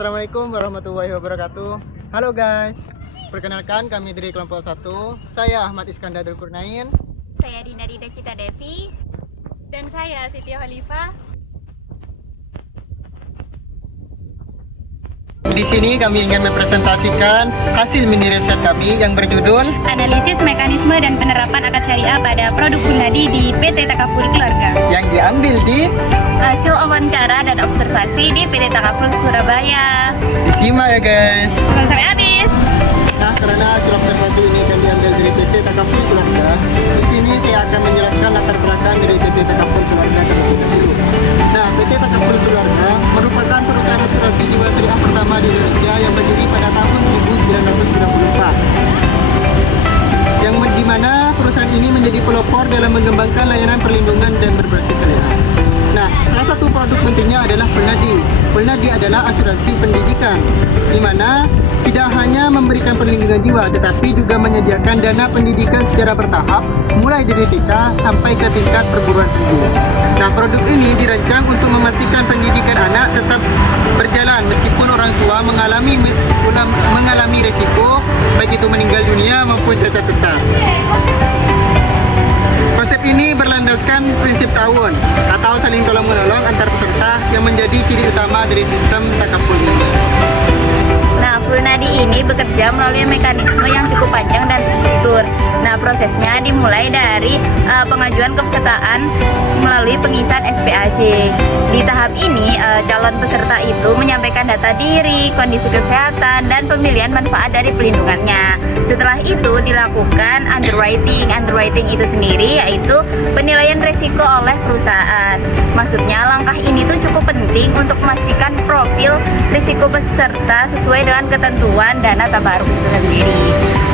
Assalamualaikum warahmatullahi wabarakatuh. Halo guys, perkenalkan kami dari kelompok 1. Saya Ahmad Iskandar Dzulkarnain. Saya Dina Rida Cita Devi. Dan saya Siti Khalifah. Di sini kami ingin mempresentasikan hasil mini riset kami yang berjudul Analisis mekanisme dan penerapan akad syariah pada produk Hulnadi di PT Takaful Keluarga yang diambil di Hasil wawancara dan observasi di PT Takaful Surabaya. disimak ya guys. Belum sampai habis. Nah, karena hasil observasi ini kan diambil dari PT Takaful Keluarga, di sini saya akan menjelaskan latar belakang dari PT Takaful Keluarga terlebih dahulu. Nah, PT Takaful Keluarga merupakan perusahaan asuransi jiwa syariah pertama di Indonesia yang berdiri pada tahun 1994. Yang dimana perusahaan ini menjadi pelopor dalam mengembangkan layanan perlindungan dan berbasis syariah. Nah, salah satu produk pentingnya adalah Hulnadi. Hulnadi adalah asuransi pendidikan, di mana tidak hanya memberikan perlindungan jiwa, tetapi juga menyediakan dana pendidikan secara bertahap, mulai dari TK sampai ke tingkat perguruan tinggi. Nah, produk ini dirancang untuk memastikan pendidikan anak tetap berjalan meskipun orang tua mengalami risiko, baik itu meninggal dunia maupun cacat tetap. Konsep ini berlandaskan prinsip ta'awun atau saling tolong menolong antar peserta yang menjadi ciri utama dari sistem takaful ini. Nah, Hulnadi ini bekerja melalui mekanisme yang cukup panjang dan terstruktur. Nah, prosesnya dimulai dari pengajuan kepesertaan melalui pengisian SPAJ. Di tahap ini, calon peserta itu menyampaikan data diri, kondisi kesehatan, dan pemilihan manfaat dari pelindungannya. Setelah itu dilakukan underwriting. Underwriting itu sendiri yaitu penilaian risiko oleh perusahaan. Maksudnya langkah ini tuh cukup penting untuk memastikan profil risiko peserta sesuai dengan ketentuan dana tabaruk itu sendiri.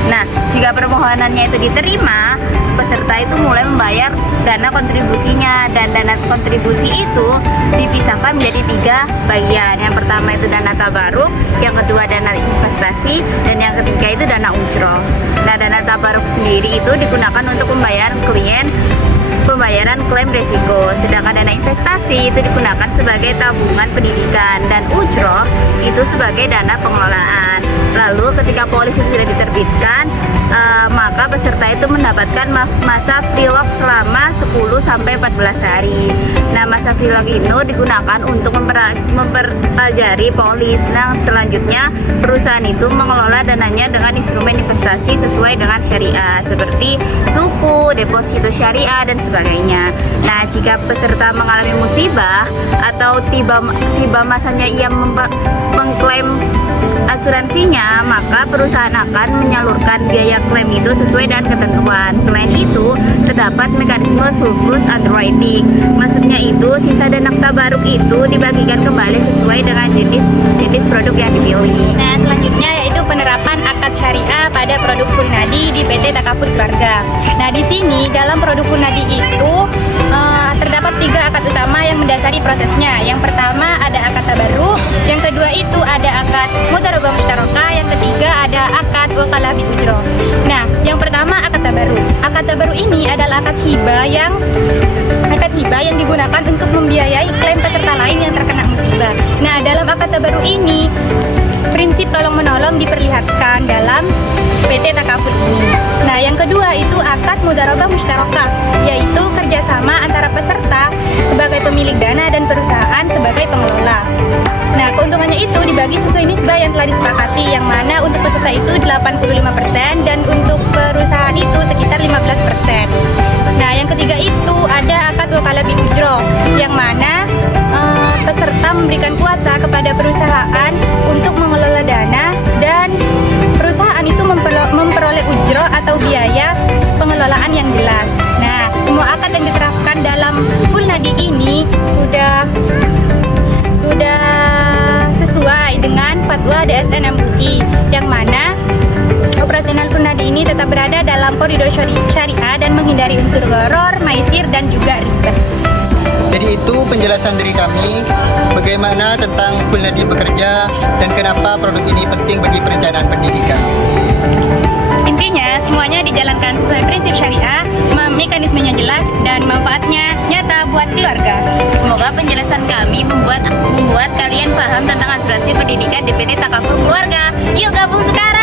Nah, jika permohonannya itu diterima, peserta itu mulai membayar dana kontribusinya, dan dana kontribusi itu dipisahkan menjadi 3 bagian. Yang pertama itu dana tabaruk, yang kedua dana investasi, dan yang ketiga itu dana ujroh. Nah, dana tabaruk sendiri itu digunakan untuk pembayaran klaim risiko, sedangkan dana investasi itu digunakan sebagai tabungan pendidikan, dan ujroh itu sebagai dana pengelolaan. Lalu ketika polis itu sudah diterbitkan, maka peserta itu mendapatkan masa free lock selama 10-14 hari. Nah, masa free lock ini digunakan untuk mempelajari polis. Nah, selanjutnya perusahaan itu mengelola dananya dengan instrumen investasi sesuai dengan syariah seperti suku, deposito syariah, dan sebagainya. Nah, jika peserta mengalami musibah atau tiba masanya ia mengklaim asuransinya, maka perusahaan akan menyalurkan biaya klaim itu sesuai dengan ketentuan. Selain itu, terdapat mekanisme surplus underwriting. Maksudnya itu sisa dana tabaruk itu dibagikan kembali sesuai dengan jenis produk yang dipilih. Nah, selanjutnya yaitu penerapan akad syariah pada produk Hulnadi di PT Takaful Keluarga. Nah, di sini dalam produk Hulnadi itu terdapat 3 akad utama yang mendasari prosesnya. Yang pertama ada akad tabaruk, yang kedua itu ada akad mudharabah musyarakah, yang ketiga ada akad wakalah bil ujroh. Nah, yang pertama akad tabaruk. Akad tabaruk ini adalah akad hibah yang digunakan untuk membiayai klaim peserta lain yang terkena musibah. Nah, dalam akad tabaruk ini prinsip tolong menolong diperlihatkan dalam PT Takaful ini. Nah, yang kedua itu akad mudharabah musyarakah, yaitu kerjasama antara peserta sebagai pemilik dana dan perusahaan sebagai pengelola. Nah, keuntungannya itu dibagi sesuai nisbah yang telah disepakati, yang mana untuk peserta itu 85% dan untuk perusahaan itu sekitar 15%. Nah, yang ketiga itu ada akad wakalah bil ujroh, yang mana peserta memberikan kuasa kepada perusahaan untuk mengelola dana, dan perusahaan itu memperoleh ujroh atau biaya pengelolaan yang jelas. Nah, semua akad yang diterapkan dalam Hulnadi ini sudah sesuai dengan fatwa DSN MUI, yang mana operasional Hulnadi ini tetap berada dalam koridor syariah dan menghindari unsur gharar, maisir, dan juga riba. Jadi itu penjelasan dari kami bagaimana tentang Hulnadi bekerja dan kenapa produk ini penting bagi perencanaan pendidikan. Intinya semuanya dijalankan sesuai prinsip syariah, mekanismenya jelas, dan manfaatnya nyata buat keluarga. Semoga penjelasan kami membuat kalian paham paham tentang asuransi pendidikan di PT Takaful Keluarga. Yuk gabung sekarang!